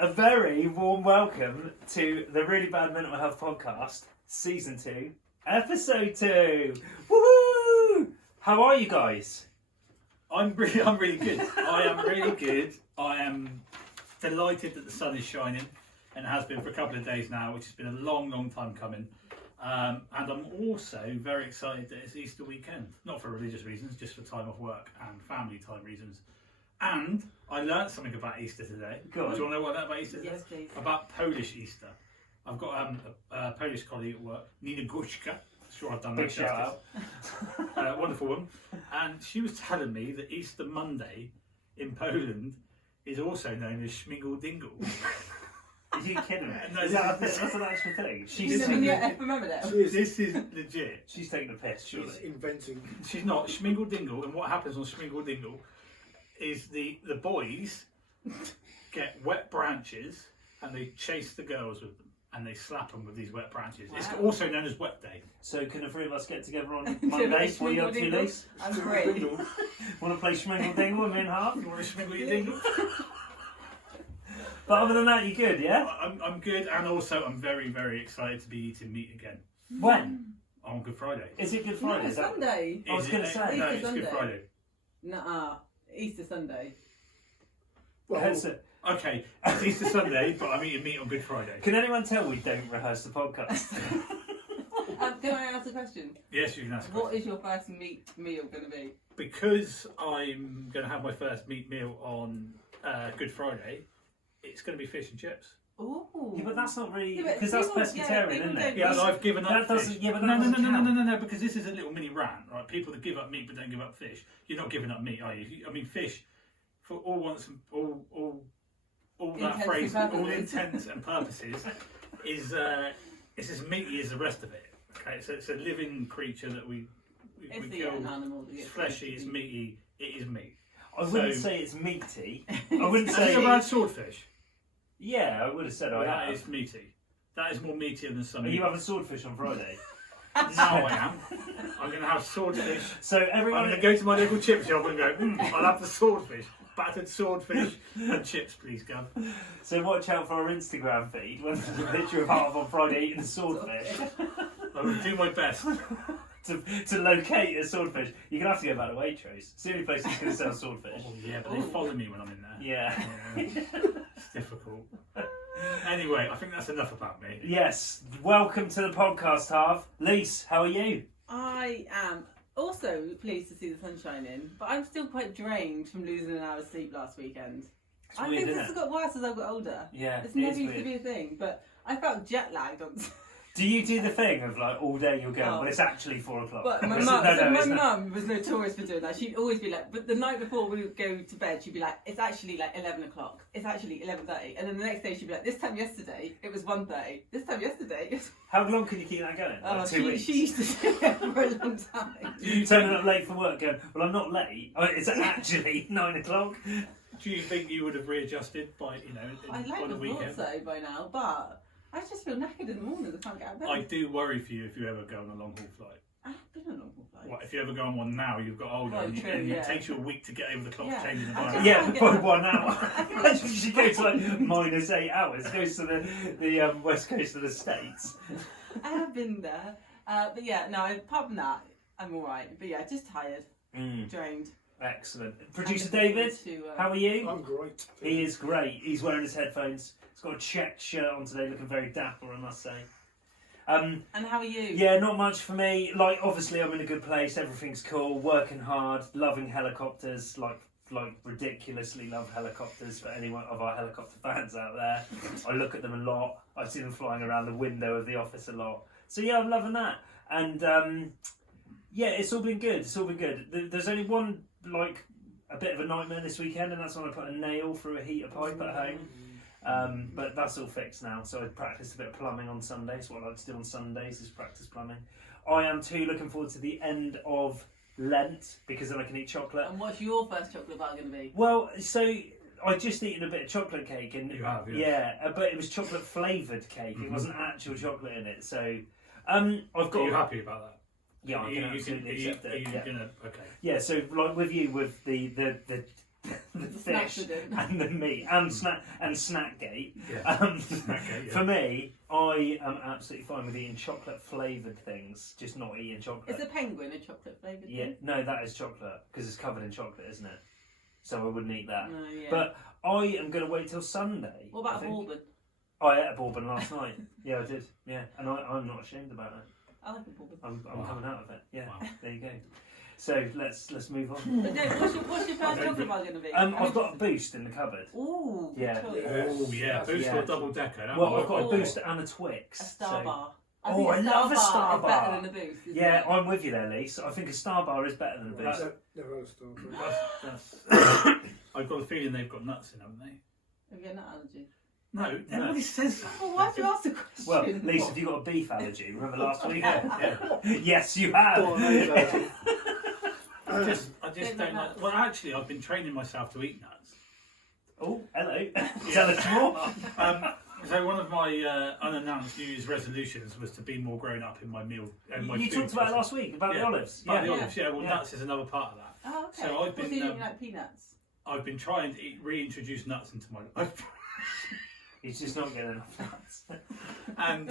A very warm welcome to the Really Bad Mental Health Podcast, Season 2, Episode 2. Woohoo! How are you guys? I'm really good. I am really good. I am delighted that the sun is shining, and it has been for a couple of days now, which has been a long time coming. And I'm also very excited that it's Easter weekend. Not for religious reasons, just for time off work and family time reasons. And I learnt something about Easter today. Go on. Do you want to know what I learnt about Easter today? Yes, please. About Polish Easter. I've got a Polish colleague at work, Nina Gushka. Sure, I've done that Big shout justice. Wonderful one. And she was telling me that Easter Monday in Poland is also known as Schmingel Dingle. Are you kidding me? No, That's an actual thing. This is legit. She's taking the piss, surely. She's inventing. She's not. Schmingel Dingle, and what happens on Schmingel Dingle is the boys get wet branches and they chase the girls with them and they slap them with these wet branches. Wow. It's also known as Wet Day. So can the three of us get together on Monday? What are you up to, Lise? I'm free. Want to play Schmingel Dingle with me and half? You want to schmingel your dingle? But other than that, you good, yeah? I'm good, and also I'm very excited to be eating meat again. When? On Good Friday. Is it Good Friday? No, Is that... Sunday. I was going to say. No, Easter it's Sunday. Good Friday. Nuh-uh. Easter Sunday. Well, Okay, it's Easter Sunday, but I'm eating meat on Good Friday. Can anyone tell we don't rehearse the podcast? Can I ask a question? Yes, you can ask. What is your first meat meal going to be? Because I'm going to have my first meat meal on Good Friday, it's going to be fish and chips. Ooh. Yeah, but that's not really... Yeah, but Because that's people- pescatarian, yeah, isn't people it? don't- Yeah, and I've given up That doesn't- fish. yeah, but that doesn't count. No, because this is a little mini rant, right? People that give up meat but don't give up fish. You're not giving up meat, are you? I mean, fish, for all that Intents phrase, and all purposes. intents and purposes, is it's as meaty as the rest of it. Okay, so it's a living creature that we It's kill. an animal that It's gets fleshy, it's eaten. meaty, it is meat. I wouldn't So- say it's meaty. I wouldn't Have say... you ever had swordfish? Yeah, I would have said I That am. is meaty. That is more meatier than some Are you meat. having swordfish on Friday? Now I am. I'm going to have swordfish. So I'm everyone... going to go to my local chip shop and go, I'll have the swordfish. Battered swordfish and chips, please, Gav. So watch out for our Instagram feed when there's a picture of Harv on Friday eating a swordfish. I will do my best. to locate a swordfish, you're going to have to go back to Waitrose. It's the only place that's going to sell swordfish. Oh, yeah, but they follow me when I'm in there. Yeah. It's difficult. Anyway, I think that's enough about me. Yes. Welcome to the podcast, Harv. Lise, how are you? I am also pleased to see the sun shining, but I'm still quite drained from losing an hour's sleep last weekend. It's I weird, think isn't this has it? got worse as I've got older. Yeah, It's it never is used to weird. be a thing, but I felt jet lagged on. Do you do the thing of like all day you'll go, Oh. but it's actually 4 o'clock? But my It's- mum, no, my it's not. mum was notorious for doing that. She'd always be like, but the night before we would go to bed, she'd be like, it's actually like 11 o'clock. It's actually 11:30. And then the next day she'd be like, this time yesterday, it was 1:30. This time yesterday, it was... How long can you keep that going? Like 2 weeks? She used to do it for a long time. You turning up late for work going, well, I'm not late. Oh, it's actually 9 o'clock. Do you think you would have readjusted by, I'd like by the to weekend? thought so by now, but I just feel knackered in the morning. I can't get out of bed. I do worry for you if you ever go on a long haul flight. I've been on a long haul flight. What, if you ever go on one now, you've got older Well, and, true, and yeah. it takes you a week to get over the clock Yeah. changing I environment. Yeah, get by that. 1 hour. Imagine she goes to like -8 hours, goes to the west coast of the States. I have been there. But yeah, no, apart from that, I'm alright. But yeah, just tired, drained. Excellent. Producer I'm looking David, forward to, how are you? I'm great. He is great. He's wearing his headphones. He's got a checked shirt on today, looking very dapper, I must say. And how are you? Yeah, not much for me. Like, obviously, I'm in a good place. Everything's cool. Working hard. Loving helicopters. Like ridiculously love helicopters for any one of our helicopter fans out there. I look at them a lot. I see them flying around the window of the office a lot. So yeah, I'm loving that. And yeah, it's all been good. It's all been good. There's only one like a bit of a nightmare this weekend, and that's when I put a nail through a heater pipe at home. But that's all fixed now. So I practiced a bit of plumbing on Sundays. What I like to do on Sundays is practice plumbing. I am too looking forward to the end of Lent because then I can eat chocolate. And what's your first chocolate bar going to be? Well, so I just eaten a bit of chocolate cake, and You have, yeah, but it was chocolate flavoured cake. It wasn't actual chocolate in it. So I've got. Are you happy about that? Yeah, I can absolutely accept it. Are you Yeah. gonna, okay. Yeah, so like with you with the the Snack fish accident. and the meat and Snackgate. Yeah. Okay, yeah. For me, I am absolutely fine with eating chocolate flavoured things, just not eating chocolate. Is a penguin a chocolate flavoured Yeah, thing? no, that is chocolate because it's covered in chocolate, isn't it? So I wouldn't eat that. No, yeah. But I am going to wait till Sunday. What about I a think. bourbon? I ate a bourbon last night. Yeah, I did. Yeah, and I'm not ashamed about it. I like a bourbon. I'm coming out of it. Yeah, Wow. there you go. So let's move on. But Dave, what's your first chocolate bar going to be? I've got a Boost in the cupboard. Ooh, good Yeah. choice. Oh yeah, Boost Yeah. or double decker. Well, I've got a Oh. Boost and a Twix. A Star so- bar. Oh, think I love a Star is bar. better than a Boost. Isn't Yeah, it? I'm with you there, Lise. I think a Star Bar is better than a Boost. Never had a Star Trek. That's I've got a feeling they've got nuts in, haven't they? Have you got a nut allergy? No, everybody says that. Well, why do you ask the question? Well, Lisa, have you got a beef allergy? Remember last week? Yeah. Yes, you have. Go on, mate, Bertie. I just Don't don't like like. nuts. Well, actually, I've been training myself to eat nuts. Oh, hello. Tell us more. So one of my unannounced New Year's resolutions was to be more grown up in my meal and my You food talked about it choices. last week, about the Yeah. olives. About Yeah. the olives, yeah. Well, Yeah. nuts is another part of that. Oh, okay. So I've What's been, eating like peanuts? I've been trying to reintroduce nuts into my life, He's just not getting enough nuts. and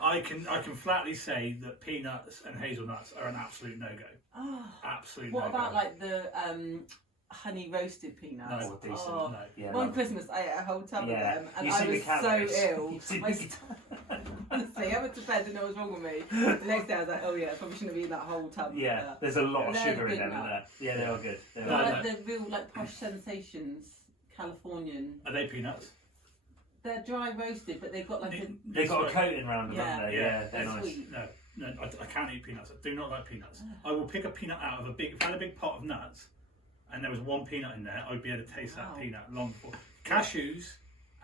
I can flatly say that peanuts and hazelnuts are an absolute no go. Oh. Absolute What no about go. like the honey roasted peanuts? No, decent. Oh. No. Yeah, One love- Christmas I ate a whole tub Yeah. of them and You I see the was so calories. ill. You see I the- honestly, I went to bed, didn't know what was wrong with me. The next day I was like, oh yeah, I probably shouldn't have eaten that whole tub. Yeah, there's a lot of They're sugar in good them, isn't there? nuts. Yeah, they are good. They But are No, good. like the real like posh sensations, Californian. Are they peanuts? They're dry roasted, but they've got like a They've got a coating around them, Yeah. haven't they? Yeah. Yeah, they're they're nice. sweet. No, I can't eat peanuts. I do not like peanuts. I will pick a peanut out of if I had a big pot of nuts, and there was one peanut in there, I'd be able to taste that Wow. peanut long before. Cashews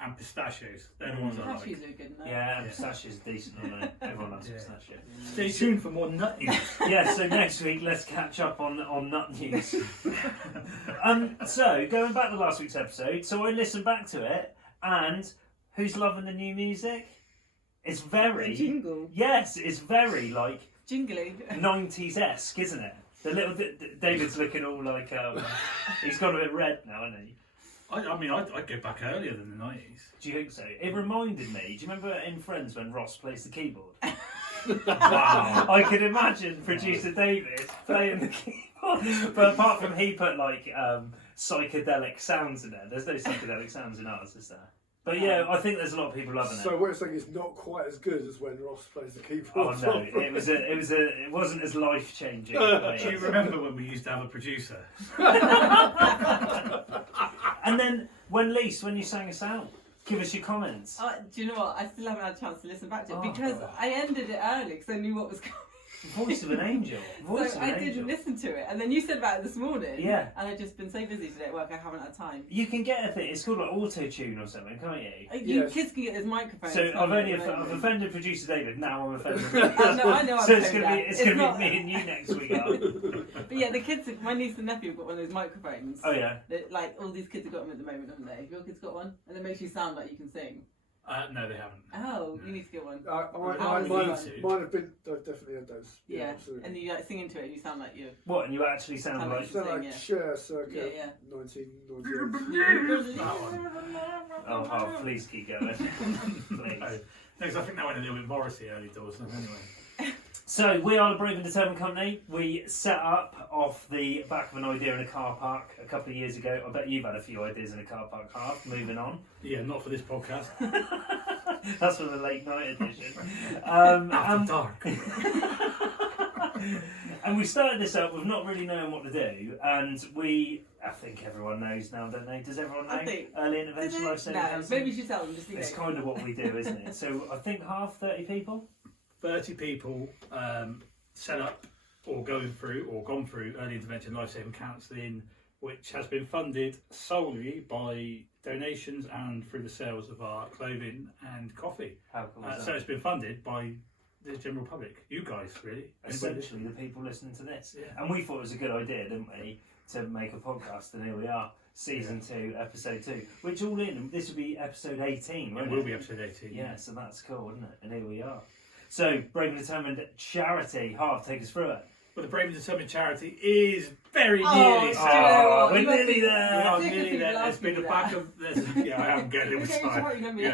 and pistachios, they're the ones I like. cashews are good. No? Yeah, and Yeah. pistachios are decent, aren't they? Everyone loves Yeah. pistachio. Stay tuned for more nut news. Yeah, so next week let's catch up on nut news. So going back to last week's episode, so I listened back to it, and who's loving the new music? It's The very jingle. yes, it's very like Jingly. 90s-esque, isn't it? The little David's looking all like he's got a bit red now, hasn't he? I mean, I'd go back earlier than the 90s. Do you think so? It reminded me. Do you remember in Friends when Ross plays the keyboard? Wow. I could imagine producer David playing the keyboard, but apart from he put like psychedelic sounds in there. There's no psychedelic sounds in ours, is there? But yeah, I think there's a lot of people loving it. So what you're saying is not quite as good as when Ross plays the Oh keyboard. no, it wasn't as life changing. Do you remember when we used to have a producer? And then when you sang us out, give us your comments. Do you know what? I still haven't had a chance to listen back to it Oh, because God. I ended it early because I knew what was coming. Voice of an angel. Voice So of an I angel. didn't listen to it, and then you said about it this morning. Yeah. And I've just been so busy today at work, I haven't had time. You can get a thing. It's called like auto tune or something, can't you? You Yes. kids can get this microphone. So it's I've not only at the moment. offended producer David. Now I'm offended. No, I know. So I'm it's saying gonna be that. it's gonna not- be me and you next week. Up. But yeah, the kids, my niece and nephew have got one of those microphones. Oh yeah. That, like all these kids have got them at the moment, haven't they? Your kids got one, and it makes you sound like you can sing. No, they haven't. Oh, you need to get one. Mine have been. I've definitely had those. Yeah, absolutely. and you like sing into it, and you sound like you're. What? And you actually sound Sound like. like- So like Yeah. Cher circa Yeah. 1998. Oh, please keep going. Please. No, because I think that went a little bit Morrissey early doors. Anyway. So we are the Brave and Determined Company. We set up off the back of an idea in a car park a couple of years ago. I bet you've had a few ideas in a car park, Harv. Moving on. Yeah, not for this podcast. That's for the late night edition. After dark. And we started this up with not really knowing what to do, and I think everyone knows now, don't they? Does everyone know? I think- Early intervention life saving No, counselling? maybe you should tell them just in It's case. kind of what we do, isn't it? So I think 30 people. 30 people set up or gone through early intervention life-saving counselling, which has been funded solely by donations and through the sales of our clothing and coffee. How cool is So that? it's been funded by the general public, you guys, really. Essentially, the people listening to this. Yeah. And we thought it was a good idea, didn't we, to make a podcast, and here we are, season 2, episode 2, which all in, this will be episode 18, It won't will be episode 18. Yeah, so that's cool, isn't it? And here we are. So, Brave and Determined Charity, Harv, take us through it. But the Brave Insomnia charity is very Oh, nearly do set. you know what? we're You must nearly be- there. We are Sick of nearly people there. There's asking been me a back of. Yeah, I am getting We're it getting time. to what you know me. Yeah.